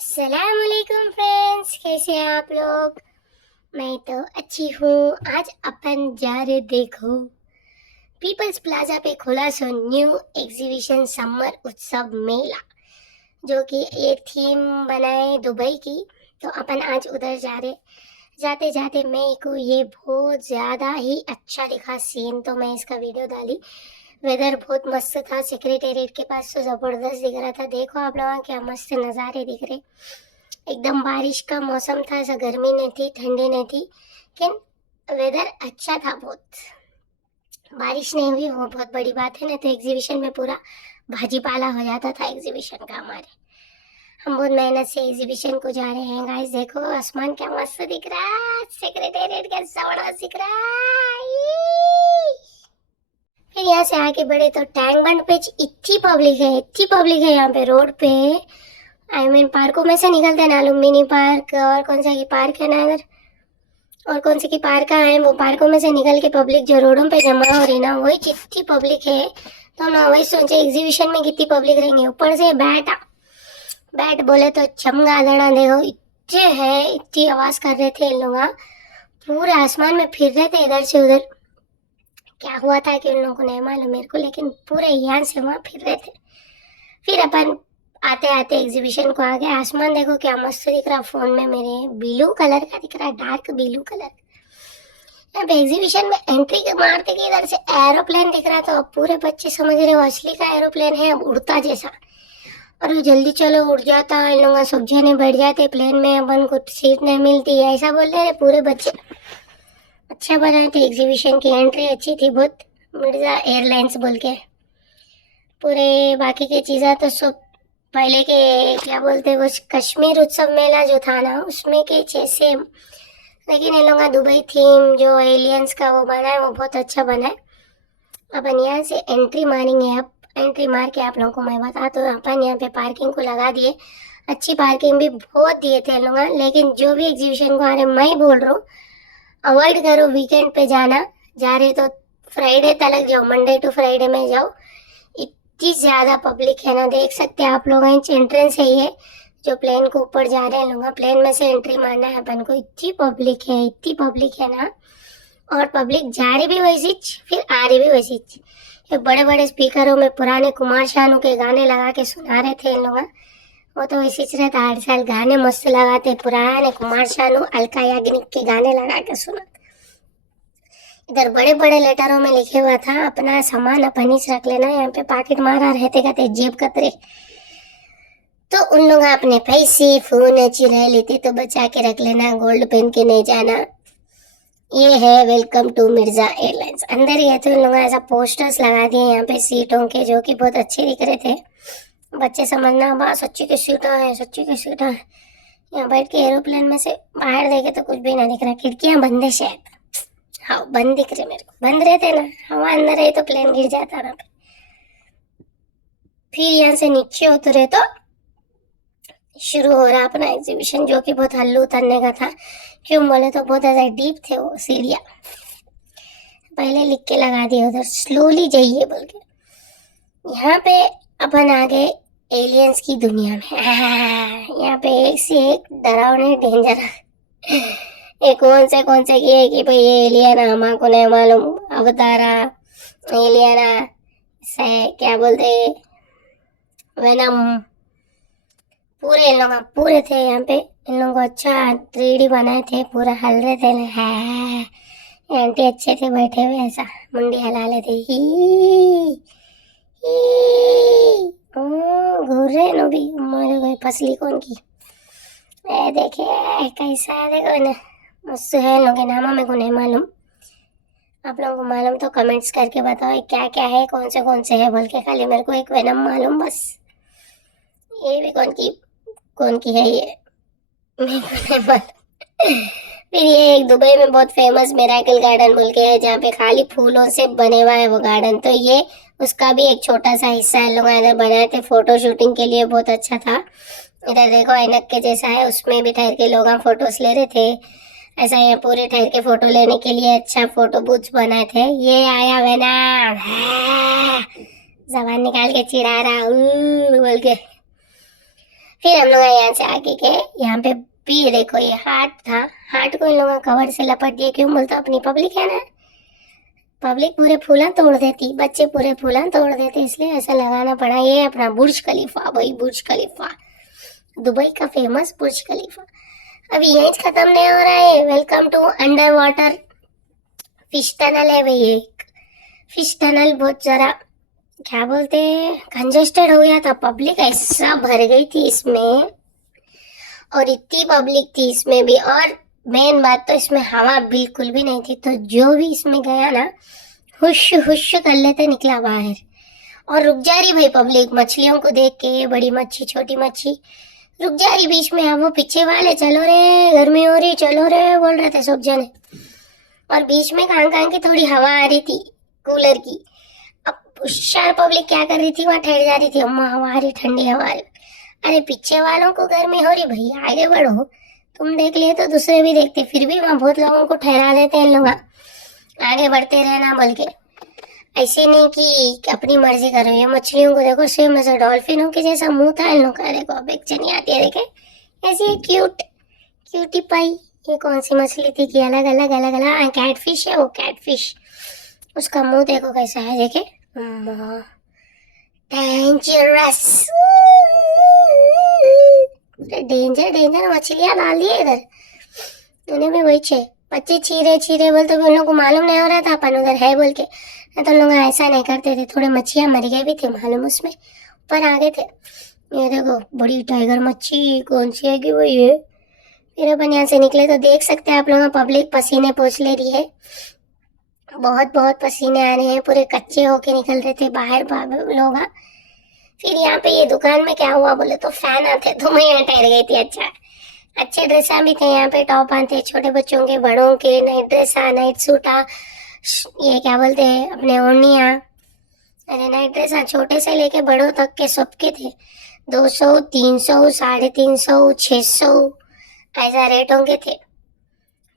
अस्सलामुअलैकुम फ्रेंड्स, कैसे हैं आप लोग। मैं तो अच्छी हूँ। आज अपन जा रहे देखो पीपल्स प्लाजा पे खुला सो न्यू एग्जीबिशन समर उत्सव मेला, जो कि ये थीम बनाए दुबई की। तो अपन आज उधर जा रहे। जाते जाते मेरे को ये बहुत ज़्यादा ही अच्छा दिखा सीन, तो मैं इसका वीडियो डाली। वेदर बहुत मस्त था, सेक्रेटेरिएट के पास तो ज़बरदस्त दिख रहा था। देखो आप लोग क्या मस्त नज़ारे दिख रहे। एकदम बारिश का मौसम था, ऐसा गर्मी नहीं थी, ठंडी नहीं थी, लेकिन वेदर अच्छा था बहुत। बारिश नहीं हुई वो बहुत बड़ी बात है ना, तो एग्जीबिशन में पूरा भाजी पाला हो जाता था एग्जीबिशन का हमारे। हम बहुत मेहनत से एग्जीबिशन को जा रहे हैं गाइस। देखो आसमान क्या मस्त दिख रहा है, सेक्रेटेरिएट क्या जबरदस्त दिख रहा है। फिर यहाँ से आगे बढ़े तो टैंक बंड पे इतनी पब्लिक है, इतनी पब्लिक है यहाँ पे रोड पे। पार्कों में से निकलते हैं ना, लुम्बिनी पार्क और कौन सा की पार्क है ना इधर, और कौन सी की पार्क है, वो पार्कों में से निकल के पब्लिक जो रोडों पे जमा हो रही ना, वही जितनी पब्लिक है। तो ना वही सोचे एग्जीबिशन में कितनी पब्लिक रहेंगे। ऊपर से बैट बैट बोले तो चमगादड़ा देखो इतने है, इतनी आवाज कर रहे थे इन लोग। पूरे आसमान में फिर रहे थे इधर से उधर। क्या हुआ था कि उन लोगों को नहीं मालूम मेरे को, लेकिन पूरे यहाँ से वहां फिर रहे थे। फिर अपन आते आते एग्जीबिशन को आ गए। आसमान देखो क्या मस्त दिख रहा, फोन में मेरे ब्लू कलर का दिख रहा है, डार्क ब्लू कलर। यहाँ पे एग्जीबिशन में एंट्री मारते कि इधर से एरोप्लेन दिख रहा, तो अब पूरे बच्चे समझ रहे हो असली का एरोप्लेन है, अब उड़ता जैसा। और वो जल्दी चलो उड़ जाता है, इन लोग सब जने बैठ जाते प्लेन में, अपन को सीट नहीं मिलती, ऐसा बोल रहे पूरे बच्चे। अच्छा बनाए थे एग्जीबिशन की एंट्री, अच्छी थी बहुत। मिर्जा एयरलाइंस बोल के पूरे। बाकी की चीज़ें तो सब पहले के क्या बोलते वो कश्मीर उत्सव मेला जो था ना, उसमें के जैसे। लेकिन इन लोगों का दुबई थीम जो एलियंस का वो बना है, वो बहुत अच्छा बना है। अपन यहाँ से एंट्री मारेंगे। अब एंट्री मार के आप लोगों को मैं बता, तो अपन यहाँ पे पार्किंग को लगा दिए। अच्छी पार्किंग भी बहुत दिए थे इन लोग। लेकिन जो भी एग्जीबिशन को आ रहे, मैं बोल रहा हूँ अवॉइड करो वीकेंड पे जाना। जा रहे तो फ्राइडे तक जाओ, मंडे टू फ्राइडे में जाओ। इतनी ज्यादा पब्लिक है ना, देख सकते हैं आप लोग। एंट्रेंस है ये, जो प्लेन को ऊपर जा रहे हैं लोग, प्लेन में से एंट्री मारना है अपन को। इतनी पब्लिक है, इतनी पब्लिक है ना। और पब्लिक जा रही भी वैसी, फिर आ रही भी वैसी। ये बड़े बड़े स्पीकरों में पुराने कुमार शानू के गाने लगा के सुना रहे थे इन लोग। वो तो वैसे ही रहता, हर साल गाने मस्त लगाते, पुराने कुमार शानू अलका याग्निक के गाने लगा के सुना। इधर बड़े बड़े लेटरों में लिखे हुआ था अपना सामान अपन ही से रख लेना, यहाँ पे पॉकेट मारा रहते कहते जेब कतरे। तो उन लोग अपने पैसे फोन चिरा लेते, तो बचा के रख लेना, गोल्ड पहन के नहीं जाना। ये है वेलकम टू मिर्जा एयरलाइंस। अंदर ही है तो इन लोगों ने ऐसा पोस्टर्स लगा दिए यहाँ पे सीटों के, जो कि बहुत अच्छे दिख रहे थे। बच्चे समझना बा सच्ची की सीटा है, सच्ची की सीटा है। यहाँ बैठ के एरोप्लेन में से बाहर देखे तो कुछ भी ना दिख रहा, खिड़कियां बंद है शायद। हाँ बंद दिख रहे मेरे को, बंद रहते ना, हवा अंदर रहे तो प्लेन गिर जाता ना। फिर यहाँ से नीचे उतरे तो शुरू हो रहा अपना एग्जीबिशन, जो कि बहुत हल्लू उतरने का था। क्यों बोले तो बहुत ज्यादा डीप थे वो सीढ़िया। पहले लिख के लगा दिए उधर स्लोली जाइए बोल के। यहाँ पे अपन आ गए एलियंस की दुनिया में। यहाँ पे एक से एक डरावने डेंजर ये कौन से की है कि भाई ये एलियन हमारे को नहीं मालूम, अवतारा एलियन से क्या बोलते वेनम, पूरे इन लोग पूरे थे यहाँ पे। इन लोगों को अच्छा 3D बनाए थे, पूरा हल रहे थे है। आंटी अच्छे थे बैठे हुए, ऐसा मुंडी हिला लेते ही घूर रहे नो भी। मोरे कोई फसली कौन की ए देखे कैसा है, देखो ना मस्त है। इन लोगों के नाम मेरे को नहीं मालूम, आप लोगों को मालूम तो कमेंट्स करके बताओ क्या क्या है, कौन से है बोल के। खाली मेरे को एक वेनम मालूम बस। ये भी कौन की है ये मेरे को नहीं मालूम। फिर ये एक दुबई में बहुत फेमस मिरेकल गार्डन बोल के है, जहाँ पे खाली फूलों से बने हुआ है वो गार्डन। तो ये उसका भी एक छोटा सा हिस्सा है, लोग इधर बनाए थे फोटो शूटिंग के लिए, बहुत अच्छा था। इधर देखो ऐनक के जैसा है, उसमें भी ठहर के लोग फोटोज ले रहे थे। ऐसा ये पूरे ठहर के फोटो लेने के लिए अच्छा फोटो बूथ बनाए थे। ये आया वेना जबान निकाल के चिढ़ा रहा बोल के। फिर हम लोग यहाँ से आगे गए, यहाँ पे भी ये देखो ये हार्ट था, हार्ट को इन लोगों कवर से लपट दिया। क्यों बोलते अपनी पब्लिक है ना, पब्लिक पूरे फूला तोड़ देती, बच्चे पूरे फूला तोड़ देते, इसलिए ऐसा लगाना पड़ा। ये अपना बुर्ज खलीफा भाई, बुर्ज खलीफा, दुबई का फेमस बुर्ज खलीफा। अभी यही खत्म नहीं हो रहा है। Welcome to under water fish tunnel है भाई। एक फिश टनल बहुत जरा क्या बोलते हैं कंजेस्टेड हो गया था, पब्लिक ऐसा भर गई थी इसमें, और इतनी पब्लिक थी इसमें भी, और मेन बात तो इसमें हवा बिल्कुल भी नहीं थी। तो जो भी इसमें गया ना, हुश हुश कर लेते निकला बाहर। और रुक जा रही भाई पब्लिक मछलियों को देख के, बड़ी मच्छी छोटी मच्छी रुक जा रही बीच में। अब वो पीछे वाले चलो रे, गर्मी हो रही चलो रे बोल रहे थे सब जने, और बीच में कहाँ कहाँ की थोड़ी हवा आ रही थी कूलर की। अब होशियार पब्लिक क्या कर रही थी, वहां ठहर जा रही थी, अम्मा हवा आ रही, ठंडी हवा आ रही। अरे पीछे वालों को गर्मी हो रही भैया, आगे बढ़ो, तुम देख लिए तो दूसरे भी देखते। फिर भी वहां बहुत लोगों को ठहरा देते हैं लोग, आगे बढ़ते रहना बोल के। ऐसे नहीं कि अपनी मर्जी करो। ये मछलियों को देखो, सेम ऐसा डॉल्फिनों के जैसा मुंह था इन लोग का। देखो अब एक चनी आती है, देखे ऐसी है क्यूट क्यूटी पाई। ये कौन सी मछली थी कि अलग अलग अलग अलग, कैटफिश है वो, कैटफिश। उसका मुंह देखो कैसा है, देखे डेंजरस, डेंजर डेंजर मछलियां डाल दी इधर। उन्हें भी वही छे बच्चे छीरे छीरे बोलते, उन लोग को मालूम नहीं हो रहा था अपन उधर है बोल के, नहीं तो लोग ऐसा नहीं करते थे। थोड़े मच्छियां मर गए भी थे मालूम, उसमें ऊपर आ गए थे। ये देखो बड़ी टाइगर मच्छी, कौन सी है कि वो ये। फिर अपन यहाँ से निकले तो देख सकते हैं आप लोग, पब्लिक पसीने पोंछ ले रही है, बहुत बहुत पसीने आ रहे हैं, पूरे कच्चे होके निकल रहे थे बाहर लोग। फिर यहाँ पे ये दुकान में क्या हुआ बोले तो फैन आते, तो मैं यहाँ ठहर गई थी। अच्छा अच्छे ड्रेसा भी थे यहाँ पे, टॉप आते छोटे बच्चों के बड़ों के, नाइट ड्रेसा नाइट सूटा, ये क्या बोलते हैं अपने ओढ़निया। अरे नाइट ड्रेसा छोटे से लेके बड़ों तक के सबके थे। 200 300 350 600 ऐसा रेटों के थे।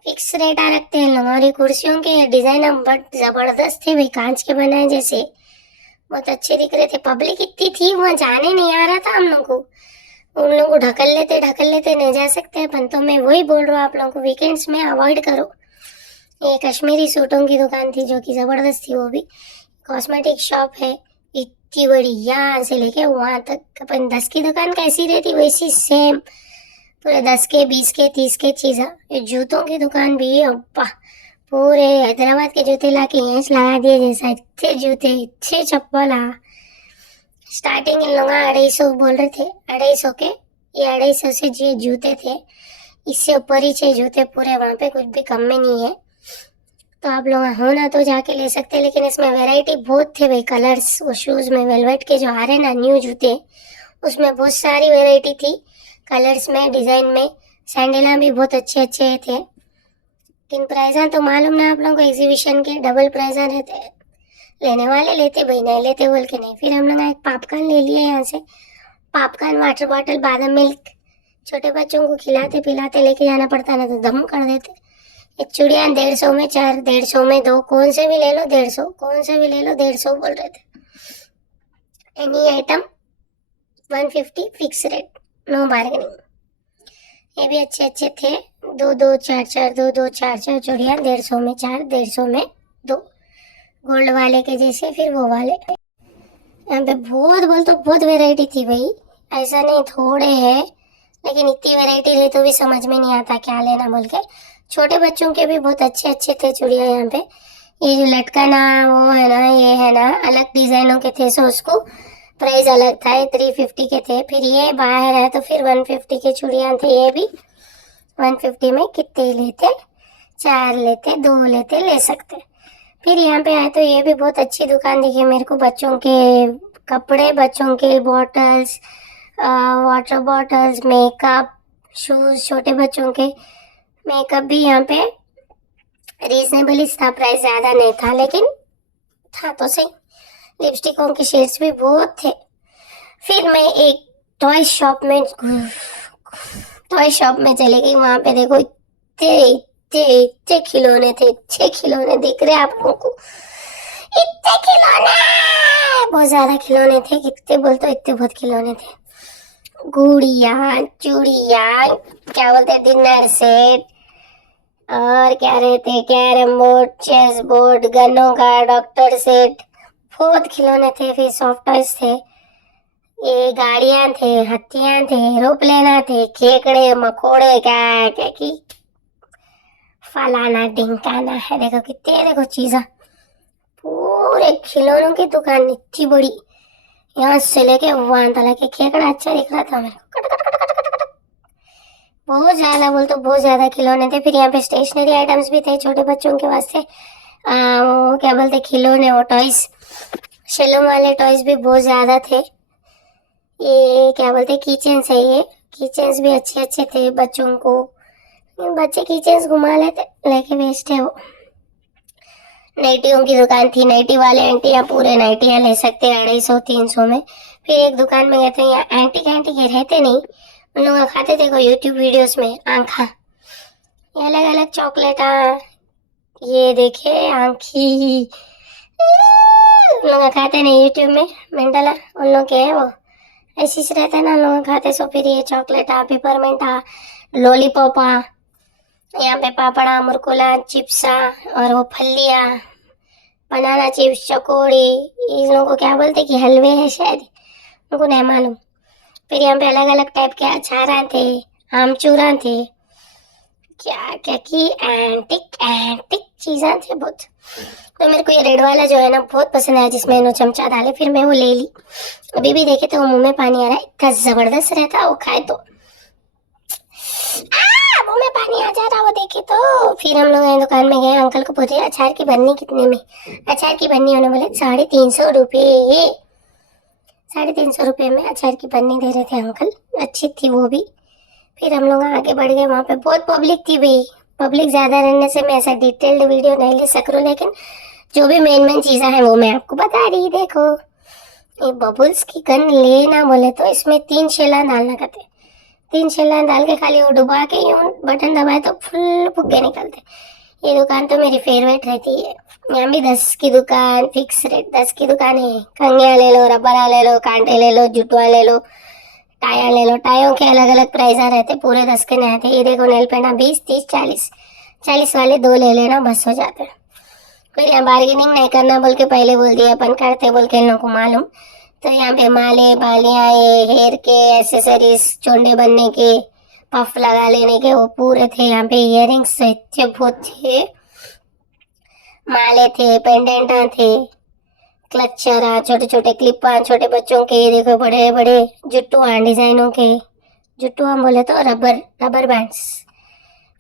फिक्स रेट आ रखते हैं लोग। और ये कुर्सियों के डिजाइन बट जबरदस्त थे भाई, कांच के बनाए जैसे, बहुत अच्छे दिख रहे थे। पब्लिक इतनी थी वहां जाने नहीं आ रहा था हम लोग को, उन लोगों को ढकल लेते नहीं जा सकते अपन। तो मैं वही बोल रहा हूँ आप लोगों को, वीकेंड्स में अवॉइड करो। ये कश्मीरी सूटों की दुकान थी जो कि जबरदस्त थी, वो भी कॉस्मेटिक शॉप है इतनी बड़ी, यहाँ से लेके वहां तक अपन 10 की दुकान कैसी रहती वैसी सेम, पूरे 10 के 20 के 30 के चीज़ा। ये जूतों की दुकान भी अब्बा, पूरे हैदराबाद के जूते ला के यहीं लगा दिए जैसा, इतने जूते इतने चप्पल। स्टार्टिंग इन लोग 250 बोल रहे थे, 250 के, ये 250 से जो जूते थे, इससे ऊपर ही 6 जूते पूरे, वहाँ पे कुछ भी कम में नहीं है। तो आप लोग हो ना तो जाके ले सकते हैं, लेकिन इसमें वैरायटी बहुत थे भाई, कलर्स। वो शूज में वेलवेट के जो आ रहे ना न्यू जूते, उसमें बहुत सारी वैरायटी थी, कलर्स में डिजाइन में। सैंडला भी बहुत अच्छे अच्छे थे, लेकिन प्राइजा तो मालूम ना आप लोगों को, एग्जीबिशन के डबल प्राइजा रहते हैं। लेने वाले लेते भाई, नहीं लेते बोल के नहीं। फिर हम लोग एक पॉपकॉर्न ले लिए यहाँ से, पॉपकॉर्न वाटर बॉटल बादाम मिल्क, छोटे बच्चों को खिलाते पिलाते लेके जाना पड़ता ना, तो दम कर देते। एक चूड़िया 150 में 4, 150 में 2, कौन से भी ले लो 150, कौन से भी ले लो 150 बोल रहे थे। Any item 150 fix rate, no bargaining. ये भी अच्छे अच्छे थे, 2 2 4 4, 2 2 4 4 चूड़िया 150 में 4, 150 में 2, गोल्ड वाले के जैसे, फिर वो वाले। यहाँ पे बहुत बोल तो बहुत वैरायटी थी भाई, ऐसा नहीं थोड़े है, लेकिन इतनी वैरायटी रही तो भी समझ में नहीं आता क्या लेना बोल के। छोटे बच्चों के भी बहुत अच्छे अच्छे थे चूड़िया यहाँ पे। ये जो लटकना वो है ना, ये है ना, अलग डिजाइनों के थे, सो उसको प्राइस अलग था, 350 के थे। फिर ये बाहर है तो फिर 150 के चूड़िया थे। ये भी 150 में कितने लेते, 4 लेते, 2 लेते, ले सकते। फिर यहाँ पे आए तो ये भी बहुत अच्छी दुकान दिखी मेरे को, बच्चों के कपड़े, बच्चों के bottles, water bottles, makeup, shoes, छोटे बच्चों के मेकअप भी यहाँ पे रीजनेबल ही था, प्राइस ज़्यादा नहीं था लेकिन था तो सही। लिपस्टिकों के शेड्स भी बहुत थे। फिर मैं एक टॉय शॉप में चली गई। वहाँ पे देखो इतने इतने इतने खिलौने थे, इतने खिलौने दिख रहे हैं आप लोगों को, इतने खिलौने, बहुत ज्यादा खिलौने थे, कितने बोलते इतने बहुत खिलौने थे। गुड़िया, चूड़िया, क्या बोलते हैं, डिनर सेट, और क्या रहते, कैरम बोर्ड, चेस बोर्ड, गनों का डॉक्टर सेट, बहुत खिलौने थे। फिर सॉफ्ट टॉयज थे, ये गाड़ियां थे, हथियां थे, एरोप्लेन थे, केकड़े मकोड़े, क्या क्या की फलाना ढिंकाना है। देखो कितने, देखो चीजा, पूरे खिलौनों की दुकान इतनी बड़ी, यहाँ से लेके वहां तक के केकड़ा अच्छा दिख रहा था मेरे को, cut cut cut cut cut cut. बहुत ज्यादा, बोल तो बहुत ज्यादा खिलौने थे। फिर यहाँ पे स्टेशनरी आइटम्स भी थे छोटे बच्चों के वास्ते, वो क्या बोलते खिलौने, वो टॉयज, शेलों वाले टॉयज भी बहुत ज्यादा थे। ये क्या बोलते किचन्स है, ये किचन्स भी अच्छे अच्छे थे बच्चों को, बच्चे किचन्स घुमा लेते, लेके बेचते वो। नाइटियों की दुकान थी, नाइटी वाले आंटी यहाँ पूरे नाइटियाँ ले सकते हैं 250-300 में। फिर एक दुकान में गए थे, यहाँ एंटी एंटी के रहते नहीं, उन लोग खाते थे को यूट्यूब वीडियोस में आंखा, ये अलग अलग चॉकलेट, ये देखे आंखी, उन लोग खाते नहीं यूट्यूब में, मेंटल उन लोग के है वो, ऐसी से रहते ना लोग खाते। सो फिर ये चॉकलेट, पेपरमेंट, लॉलीपॉप, यहाँ पे पापड़ा, मुरकुला, चिप्सा, और वो फलिया, बनाना चिप्स, चकोड़ी, इन लोगों को क्या बोलते कि हलवे है शायद, उनको नहीं मालूम। फिर यहाँ पे अलग अलग टाइप के अचार थे, आमचूरा थे, क्या क्या की एंटिक एंटिक चीजें थे बहुत। तो मेरे को ये रेड वाला जो है ना बहुत पसंद आया, जिसमें नो चमचा डाले, फिर मैं वो ले ली। अभी भी देखे तो मुंह में पानी आ रहा है, इतना जबरदस्त रहता है वो, खाए तो मुंह में पानी आ जा रहा वो देखे तो। फिर हम लोग दुकान में गए, अंकल को पूछे अचार की बन्नी कितने में, अचार की बन्नी उन्होंने बोले 350 रुपये, 350 रुपये में अचार की बन्नी दे रहे थे अंकल, अच्छी थी वो भी। फिर हम लोग आगे बढ़ गए, वहाँ पे बहुत पब्लिक थी भाई, पब्लिक ज्यादा रहने से मैं ऐसा डिटेल्ड वीडियो नहीं ले सक रहा, लेकिन जो भी मेन मेन चीजें हैं वो मैं आपको बता रही। देखो ये बबल्स की गन लेना बोले तो इसमें 3 शेला डालना कहते, 3 शेला डाल के खाली वो डुबा के यूं बटन दबाए तो फुल फुग्गे निकलते। ये दुकान तो मेरी फेवरेट रहती है। यहाँ भी 10 की दुकान, फिक्स रेट 10 की दुकान है। कंघिया ले लो, रबड़ा ले लो, कांटे ले लो, जुटवा ले लो, टाया ले लो, टायों के अलग अलग प्राइस रहते, पूरे 10 के नहीं आते। ये देखो नेल पेंट 20, 30, 40, 40 वाले 2 ले लेना, बस हो जाते। फिर यहाँ बार्गेनिंग नहीं करना बोल के पहले बोल दिया, अपन करते बोल के इन लोगों को मालूम। तो यहाँ पे माले, बालियाँ, ये हेयर के एसेसरीज, चोंडे बनने के, पफ लगा लेने के, वो पूरे थे। यहाँ पे इयरिंग्स इतने बहुत थे, माले थे, पेंडेंट थे, क्लचर, छोटे छोटे क्लिप, छोटे बच्चों के, देखो बड़े बड़े जुट्टू डिजाइनों के, जुट्टू हम बोले तो रबर रबर बैंड्स।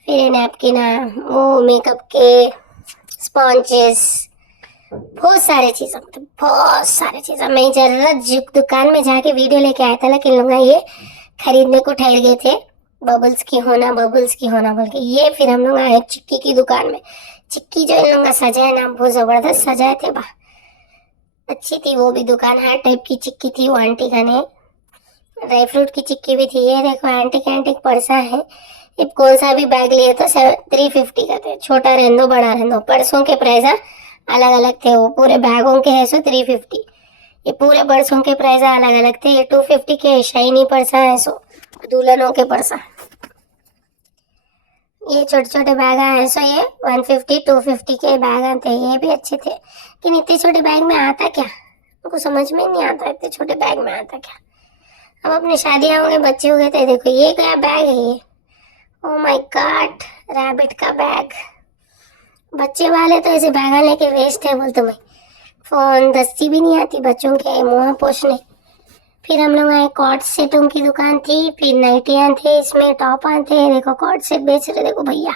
फिर नैपकिन, वो मेकअप के स्पॉन्जेस, बहुत सारे चीजें, मतलब बहुत सारे चीजें। मैं जरा दुकान में जाके वीडियो लेके आया था, लेकिन लोग ये खरीदने को ठहर गए थे, बबल्स की होना, बबल्स की होना बोल के। ये फिर हम लोग आए चिक्की की दुकान में। चिक्की जो इन लोगों का सजाए ना, बहुत जबरदस्त सजाए थे बा, अच्छी थी वो भी दुकान। हर टाइप की चिक्की थी वो आंटी का ने, ड्राई फ्रूट की चिक्की भी थी। ये देखो एंटिक एंटिक पर्सा है, ये कौन सा भी बैग लिए तो 350 का थे, छोटा रहने दो बड़ा रहने दो, पर्सों के प्राइस अलग अलग थे। वो पूरे बैगों के है सो 350, ये पूरे पर्सों के प्राइस अलग अलग थे। ये 250 के शाइनी पर्सा है सो दुल्हनों के पर्सा। ये छोटे छोटे बैग हैं सो ये 150, 250 के बैग आते, ये भी अच्छे थे। लेकिन इतने छोटे बैग में आता क्या, उनको समझ में नहीं आता इतने छोटे बैग में आता क्या। अब अपने शादियां हो गए, बच्चे हो गए थे। देखो ये क्या बैग है ये, ओ माय गॉड, रैबिट का बैग। बच्चे वाले तो ऐसे बैग लेके वेस्ट है बोल तुम्हें, फोन दस्ती भी नहीं आती बच्चों के मुँह पोछने। फिर हम लोग आए, कॉर्ड सेटों की दुकान थी, फिर नाइटियां थे, इसमें टॉप थे। देखो कॉर्ड सेट बेच रहे, देखो भैया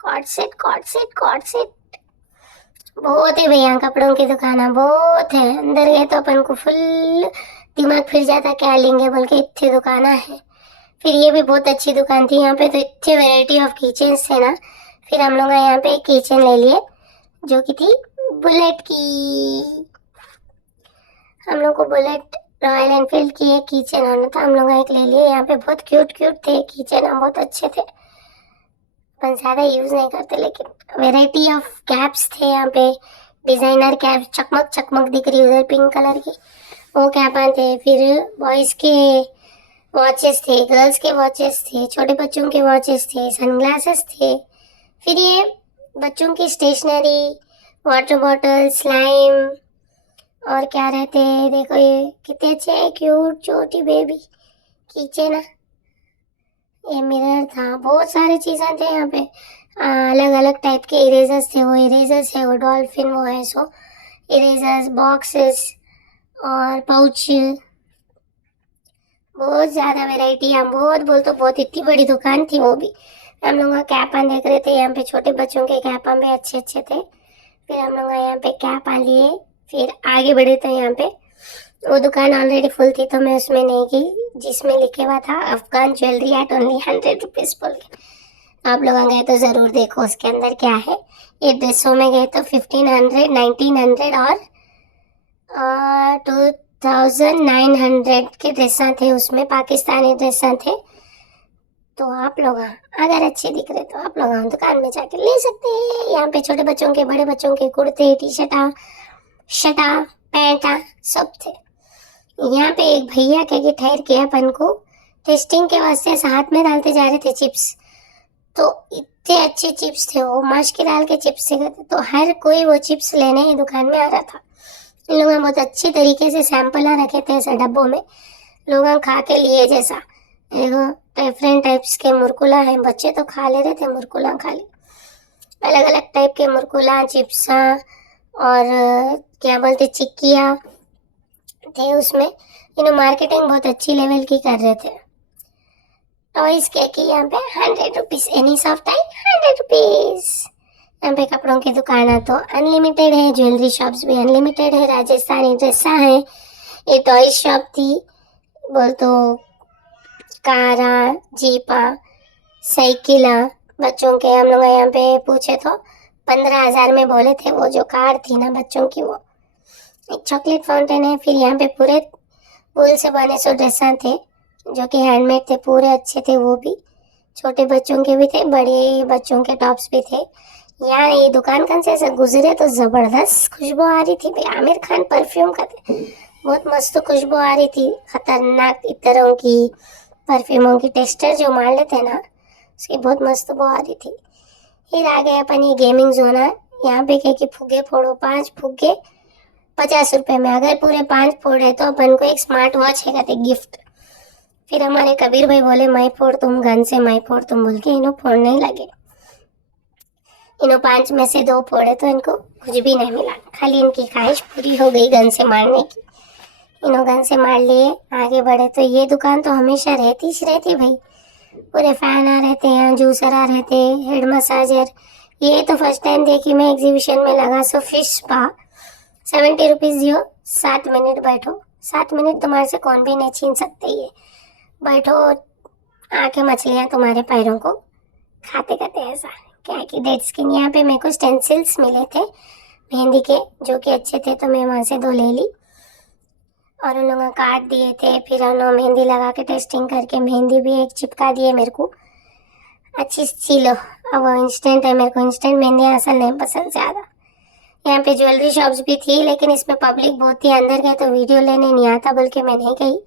cord set cord set cord set बहुत है भैया। कपड़ों की दुकान बहुत है, अंदर गए तो अपन को फुल दिमाग फिर जाता क्या लेंगे बोल के, इतनी दुकान है। फिर ये भी बहुत अच्छी दुकान थी, यहाँ पे तो इतने वेराइटी ऑफ किचन्स थे ना। फिर हम लोग यहाँ पे एक किचन ले लिए जो कि थी बुलेट की। हम लोग को बुलेट रॉयल एनफील्ड की एक किचन आना था, हम लोग एक ले लिए। यहाँ पे बहुत क्यूट क्यूट थे किचन, बहुत अच्छे थे, अपन ज्यादा यूज नहीं करते। लेकिन वेराइटी ऑफ कैप्स थे यहाँ पे, डिजाइनर कैप, चकमक चकमक दिख रही उधर पिंक कलर की, वो कैप थे। फिर बॉयज के वॉचेस थे, गर्ल्स के वॉचेस थे, छोटे बच्चों के वॉचेस थे, सनग्लासेस थे। फिर ये बच्चों की स्टेशनरी, वाटर बॉटल, स्लाइम और क्या रहते हैं, देखो ये कितने अच्छे हैं, क्यूट छोटी बेबी कीचेन ना। ये मिरर था, बहुत सारी चीजें थे यहाँ पे। अलग अलग टाइप के इरेजर्स थे, वो इरेजर्स है, वो डॉल्फिन वो है, सो इरेजर्स, बॉक्सेस और पाउच, बहुत ज्यादा वैरायटी। हम बहुत बोल तो बहुत, इतनी बड़ी दुकान थी वो भी। हम लोग कैप आन देख रहे थे, यहाँ पे छोटे बच्चों के कैप भी अच्छे अच्छे थे। फिर हम लोग यहाँ पे कैप आ लिए, फिर आगे बढ़े तो यहाँ पे वो दुकान ऑलरेडी फुल थी तो मैं उसमें नहीं गई, जिसमें लिखे हुआ था Afghan jewellery at only 100 rupees बोल के। आप लोग गए तो जरूर देखो उसके अंदर क्या है। ये ड्रेसों में गए तो 1500, 1900 और 2900 के ड्रेसा थे उसमें, पाकिस्तानी ड्रेसा थे। तो आप लोग अगर अच्छे दिख रहे तो आप लोग दुकान में जाके ले सकते हैं। यहाँ पे छोटे बच्चों के, बड़े बच्चों के कुर्ते, टी शर्टा, शर्टा, पैंटा सब थे। यहाँ पे एक भैया के ठहर के अपन को टेस्टिंग के वास्ते ऐसे हाथ में डालते जा रहे थे चिप्स। तो इतने अच्छे चिप्स थे वो, माश के डाल के चिप्स से करते, तो हर कोई वो चिप्स लेने ही दुकान में आ रहा था। इन लोगों ने बहुत अच्छी तरीके से सैंपल रखे थे ऐसे डब्बों में, लोग खा के लिए जैसा। देखो डिफरेंट टाइप्स के मुरकुला है, बच्चे तो खा ले रहे थे मुरकुला, खाली अलग अलग टाइप के मुरकुला, चिप्सा और क्या बोलते चिक्किया थे उसमें। मार्केटिंग बहुत अच्छी लेवल की कर रहे थे। टॉयज के की यहाँ पे 100 rupees, any soft type 100 rupees. यहाँ पे कपड़ों की दुकान तो अनलिमिटेड है, ज्वेलरी शॉप्स भी अनलिमिटेड है, राजस्थानी ड्रेसा है। ये टॉय शॉप थी बोल तो कारा, जीपा, साइकिला बच्चों के। हम लोग यहाँ पे पूछे तो 15,000 में बोले थे। वो जो कार थी ना बच्चों की, वो एक चॉकलेट फाउंटेन है। फिर यहाँ पे पूरे वूल से बने सो ड्रेसा थे जो कि हैंडमेड थे, पूरे अच्छे थे। वो भी छोटे बच्चों के भी थे, बड़े बच्चों के टॉप्स भी थे। यार ये दुकान कन से ऐसे गुजरे तो जबरदस्त खुशबू आ रही थी भाई, आमिर खान परफ्यूम का थे, बहुत मस्त खुशबू आ रही थी, खतरनाक इतरों की, परफ्यूमों की। टेस्टर जो मार लेते ना उसकी बहुत मस्त बू आ रही थी। फिर आ गए अपन ये गेमिंग जोन है। यहाँ पे क्या कि फुगे फोड़ो, 5 फुगे 50 रुपए में, अगर पूरे 5 फोड़े तो अपन को एक स्मार्ट वॉच है कहते गिफ्ट। फिर हमारे कबीर भाई बोले मैं फोड़ तुम गन से, मैं फोड़ तुम बोल के इन्हों फोड़ने ही लगे। इन्हों 5 में से 2 फोड़े तो इनको कुछ भी नहीं मिला, खाली इनकी ख्वाहिश पूरी हो गई गन से मारने की। इन्हों गन से मार लिए, आगे बढ़े तो ये दुकान तो हमेशा रहती ही रहती भाई, पूरे फैन आ रहते हैं, जूसर आ रहते, हेड मसाजर। ये तो फर्स्ट टाइम देखी मैं एग्जीबिशन में लगा सो फिश स्पा, 70 रुपीज दियो, 7 मिनट बैठो, 7 मिनट तुम्हारे से कौन भी नहीं छीन सकते। ये बैठो, आके मछलियाँ तुम्हारे पैरों को खाते खाते ऐसा क्या कि डेड स्किन। यहाँ पे मेरे को स्टेंसिल्स मिले थे मेहंदी के जो कि अच्छे थे, तो मैं वहाँ से 2 ले ली और उन लोगों काट दिए थे। फिर उन्होंने मेहंदी लगा के टेस्टिंग करके मेहंदी भी एक चिपका दिए मेरे को, अच्छी सी लो। अब वो इंस्टेंट है, मेरे को इंस्टेंट मेहंदी असल नहीं पसंद ज़्यादा। यहाँ पे ज्वेलरी शॉप्स भी थी लेकिन इसमें पब्लिक बहुत थी, अंदर गए तो वीडियो लेने नहीं आता बोल के मैं नहीं गई।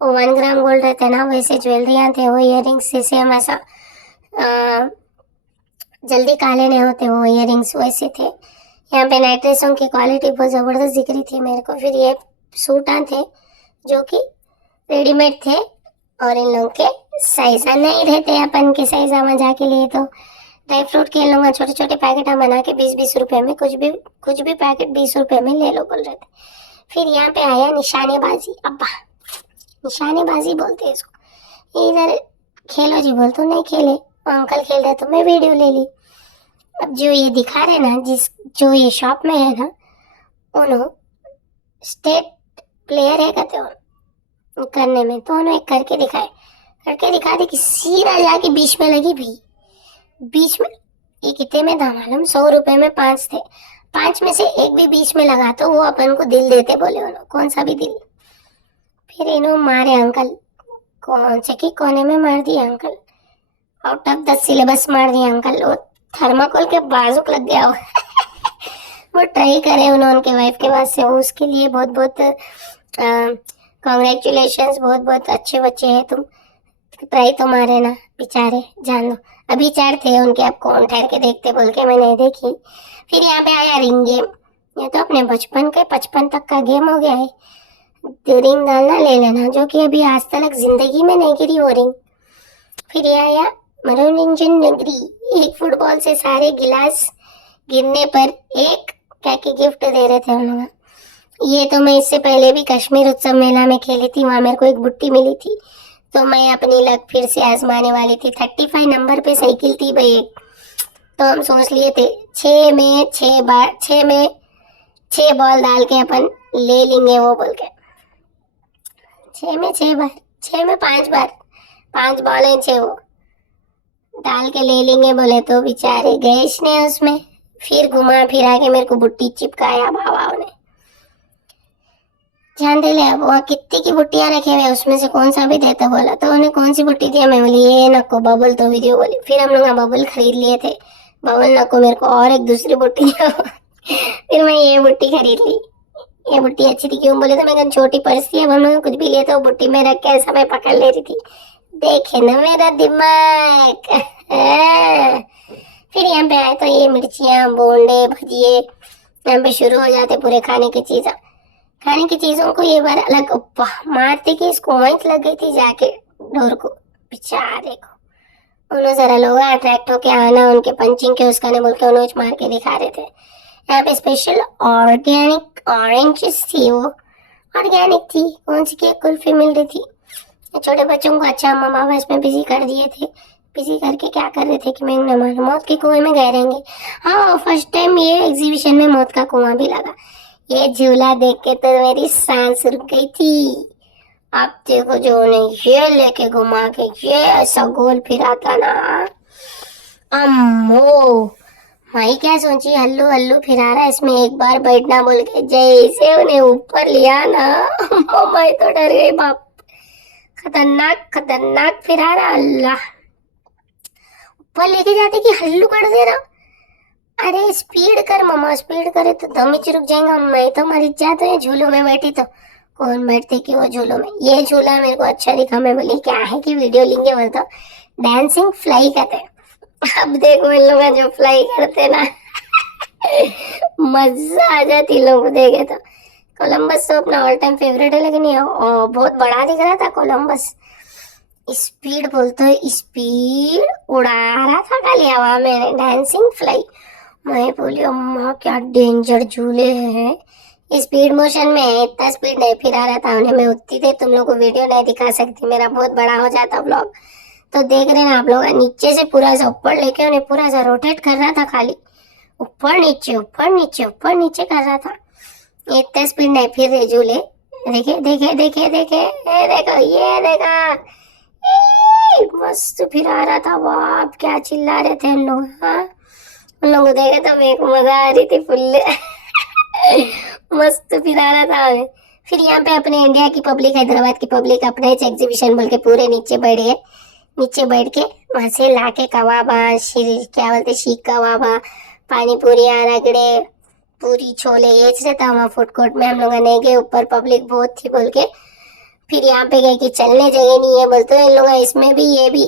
वो 1 ग्राम गोल्ड रहते ना वैसे ज्वेलरियाँ थे, वो इयरिंग्स जैसे हम ऐसा जल्दी काले नहीं होते वो इयरिंग्स वैसे थे। यहाँ पे नाइट ड्रेसों की क्वालिटी बहुत ज़बरदस्त दिख रही थी मेरे को। फिर ये सूटा थे जो कि रेडीमेड थे और इन लोगों के साइजा नहीं रहते अपन के साइजा में जाके लिए तो ड्राई फ्रूट के इन लोग छोटे छोटे पैकेट हम बना के 20-20 रुपए में, कुछ भी पैकेट 20 रुपए में ले लो बोल रहे थे। फिर यहाँ पे आया निशानेबाजी, अब्बा निशानेबाजी बोलते हैं इसको। इधर खेलो जी बोल तो नहीं खेले, अंकल खेल रहे तो मैं वीडियो ले ली। अब जो ये दिखा रहे ना, जो ये शॉप में है ना, उन्होंने स्टेट प्लेयर है कहते हो करने में, तो उन्होंने करके दिखा दे कि सीधा जाके बीच में लगी भी, बीच में। ये कितने में था मालूम? 100 रुपए में 5 थे, 5 में से एक भी बीच में लगा तो वो अपन को दिल देते बोले उन्होंने, कौन सा भी दिल। फिर इन्होंने मारे अंकल, कौन से की कोने में मार दिया uncle, out of the syllabus मार दिया अंकल। वो थर्माकोल के बाजुक लग गया वो वो ट्राई करे उन्होंने उनके वाइफ के पास से, उसके लिए बहुत बहुत कॉन्ग्रेचुलेशंस, बहुत बहुत अच्छे बच्चे हैं तुम। ट्राई तो मारे ना बेचारे, जान दो। अभी 4 थे उनके, अब कौन ठहर के देखते बोल के मैं नहीं देखी। फिर यहाँ पे आया रिंग गेम। ये तो अपने बचपन के 55 तक का गेम हो गया है। तो रिंग डालना, ले लेना, जो कि अभी आज तक जिंदगी में नहीं गिरी वो रिंग। फिर ये आया मनोरंजन नगरी। एक फुटबॉल से सारे गिलास गिरने पर एक क्या के गिफ्ट दे रहे थे उन लोग। ये तो मैं इससे पहले भी कश्मीर उत्सव मेला में खेली थी, वहां मेरे को एक बुट्टी मिली थी, तो मैं अपनी लक फिर से आजमाने वाली थी। 35 नंबर पे साइकिल थी भाई एक। तो हम सोच लिए थे 6 में 6 बॉल डाल के अपन ले लेंगे वो बोल के। 6 में 6 बार, 6 में 5 बार, 5 बॉल है 6 वो डाल के ले लेंगे बोले, तो बेचारे गए ने उसमें। फिर घुमा फिरा के मेरे को बुट्टी चिपकाया भावाओं ने। जानते ले अब वहाँ कितनी की बुट्टियां रखे हुए, उसमें से कौन सा भी देता बोला, तो उन्हें कौन सी बुट्टी दिया, मैं बोली ये नको बबल तो वीडियो बोली। फिर हम लोग बबल खरीद लिए थे, बबल नको मेरे को और एक दूसरी बुट्टी फिर मैं ये बुट्टी खरीद ली। ये बुट्टी अच्छी थी, क्यों बोले तो मैं छोटी पर्स थी, अब हम लोग कुछ भी लिए तो बुट्टी में रख के ऐसा मैं पकड़ ले रही थी। देखे ना मेरा दिमाग फिर यहाँ पे आए तो ये मिर्चियाँ, बोंडे, भजिए यहाँ पे शुरू हो जाते पूरे खाने की चीजें। खाने की चीजों को ये बार अलग मारते कि इसको वहीं लग गई थी जाके डोर को, बेचारे को। उन्होंने जरा लोग अट्रैक्ट होके आना उनके पंचिंग के उसका ने बोल के उन्होंने मार के दिखा रहे थे। यहाँ पे स्पेशल ऑर्गेनिक ऑरेंजेस थी, वो ऑर्गेनिक थी। कौन सी की कुल्फी मिल रही थी। छोटे बच्चों को अच्छा अम्मा बाबा इसमें बिजी कर दिए थे। बिजी करके क्या कर रहे थे कि मैं न मालूम, मौत के कुएं में गए रहेंगे। हाँ, फर्स्ट टाइम ये एग्जीबिशन में मौत का कुआं भी लगा। ये झूला देख के तो मेरी सांस रुक गई थी। अब देखो जो उन्हें ये लेके घुमा के ये ऐसा गोल फिराता ना, अम्मो माई क्या सोची, हल्लू हल्लू फिरा रहा है इसमें, एक बार बैठना बोल के जैसे उन्हें ऊपर लिया ना मैं तो डर गई बाप। खतरनाक खतरनाक फिरा रहा, अल्लाह। ऊपर लेके जाते कि हल्लू कर दे रहा। अरे स्पीड कर मम्मा, स्पीड करे तो दम ही रुक जाएगा। मैं तो मर जाता है झूलों में बैठी तो। कौन बैठते कि वो झूलों में। ये झूला मेरे को अच्छा दिखा, मैं बोली क्या है कि वीडियो लेंगे बोलता, डांसिंग फ्लाई कहते हैं। अब देखो इन लोग जो फ्लाई करते ना मजा आ जाती लोग देखे तो। कोलंबस तो अपना ऑल टाइम फेवरेट है, लेकिन ये बहुत बड़ा दिख रहा था कोलंबस। स्पीड बोलते है, स्पीड उड़ा रहा था खाली हवा में, डांसिंग फ्लाई। मैं बोली अम्मा क्या डेंजर झूले हैं। स्पीड मोशन में है, इतना स्पीड नहीं फिरा रहा था उन्हें, मैं उतनी देर तुम लोग को वीडियो नहीं दिखा सकती, मेरा बहुत बड़ा हो जाता व्लॉग। तो देख रहे ना आप लोग, नीचे से पूरा सा ऊपर लेके उन्हें पूरा सा रोटेट कर रहा था खाली, ऊपर नीचे ऊपर नीचे ऊपर नीचे कर रहा था। इतना स्पीड नहीं फिर रहे झूले। देखे देखे देखे देखे, ये देखो ये देखा, मस्त फिरा रहा था। वाह क्या चिल्ला रहे थे हम लोग। हाँ, उन लोगों को देखे तो मेरे को मजा आ रही थी फुल मस्त फिरा रहा था हमें। फिर यहाँ पे अपने इंडिया की पब्लिक, हैदराबाद की पब्लिक अपने एग्जीबिशन बोल के पूरे नीचे बैठ गए। नीचे बैठ के वहां से लाके कबाबा, क्या बोलते शीख कबाबा, पानी पूरी, रगड़े, पूरी, छोले ये रहता वहाँ फूड कोर्ट में। हम लोग नहीं गए, ऊपर पब्लिक बहुत थी बोल के। फिर यहाँ पे गए कि चलने जगह नहीं है बोलते इन लोग, इसमें भी ये भी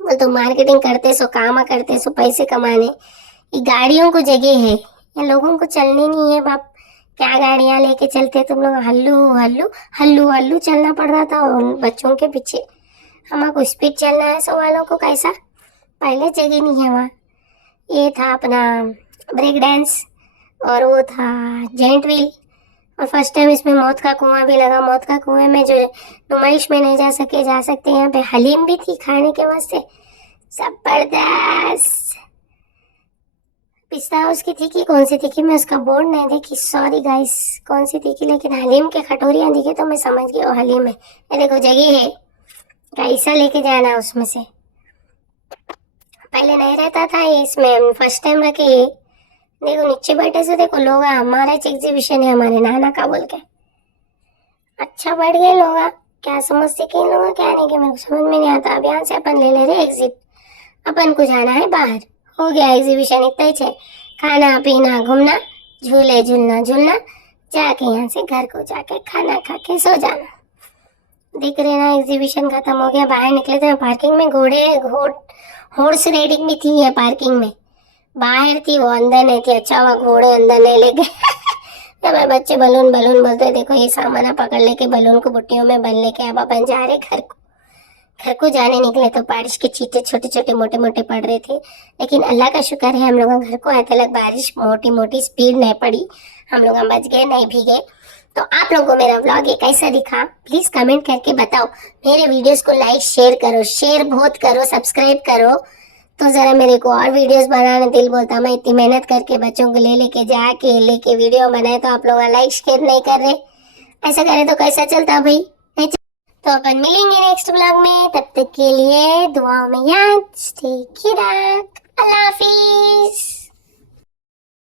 बोल तो मार्केटिंग करते सो काम करते सो पैसे कमाने, ये गाड़ियों को जगह है, ये लोगों को चलने नहीं है बाप। क्या गाड़ियां लेके चलते तुम लोग, हल्लू हल्लू हल्लू हल्लू चलना पड़ रहा था उन बच्चों के पीछे। हमारे स्पीड चलना है सो वालों को कैसा, पहले जगह नहीं है वहाँ। ये था अपना ब्रेक डांस और वो था जेंट व्हील। और फर्स्ट टाइम इसमें मौत का कुआं भी लगा। मौत का कुएं में जो नुमाइश में नहीं जा सकते। यहाँ पे हलीम भी थी खाने के वास्ते, जबरदस्त। पिस्ता हाउस की थी कि कौन सी थी कि मैं उसका बोर्ड नहीं देखी, सॉरी गाइस कौन सी थी कि, लेकिन हलीम के खटोरियां दिखे तो मैं समझ गई वो हलीम है। ये देखो जगह है, कैसा लेके जाना उसमें से। पहले नहीं रहता था ये, इसमें फर्स्ट टाइम रखे ये। देखो नीचे बैठे से देखो लोग, हमारा एग्जीबिशन है हमारे नाना का बोल के। अच्छा बैठ गए लोग, क्या समझते कि लोग क्या नहीं, कि मेरे को समझ में नहीं आता। अब यहाँ से अपन ले ले रहे एग्जिट, अपन को जाना है बाहर। हो गया एग्जीबिशन इतना ही है, खाना पीना घूमना, झूले झूलना झूलना, जाके यहाँ से घर को जाके खाना खा के सो जाना। देख रहे ना, एग्जीबिशन खत्म हो गया, बाहर निकले थे पार्किंग में, हॉर्स राइडिंग भी थी है पार्किंग में, बाहर थी वो, अंदर नहीं थी। अच्छा हुआ घोड़े अंदर नहीं ले गए। हमारे बच्चे बलून बलून बोलते, देखो ये सामान पकड़ लेके बलून को बुट्टियों में बन लेके अब अपन जा रहे घर को। घर को जाने निकले तो बारिश के छींटे छोटे छोटे मोटे मोटे पड़ रहे थे, लेकिन अल्लाह का शुक्र है हम लोग घर को आए तक बारिश मोटी मोटी स्पीड नहीं पड़ी, हम लोग बच गए, नहीं भीगे। तो आप लोगों को मेरा व्लॉग ये कैसा दिखा प्लीज कमेंट करके बताओ। मेरे वीडियोस को लाइक शेयर करो, शेयर बहुत करो, सब्सक्राइब करो, तो जरा मेरे को और वीडियोस बनाने दिल बोलता। मैं इतनी मेहनत करके बच्चों को लेके जाके लेके वीडियो बनाए, तो आप लोग लाइक शेयर नहीं कर रहे, ऐसा करें तो कैसा चलता भाई। तो अपन मिलेंगे नेक्स्ट व्लॉग में, तब तक के लिए दुआओं में याद, स्टे अल्लाह हाफिज।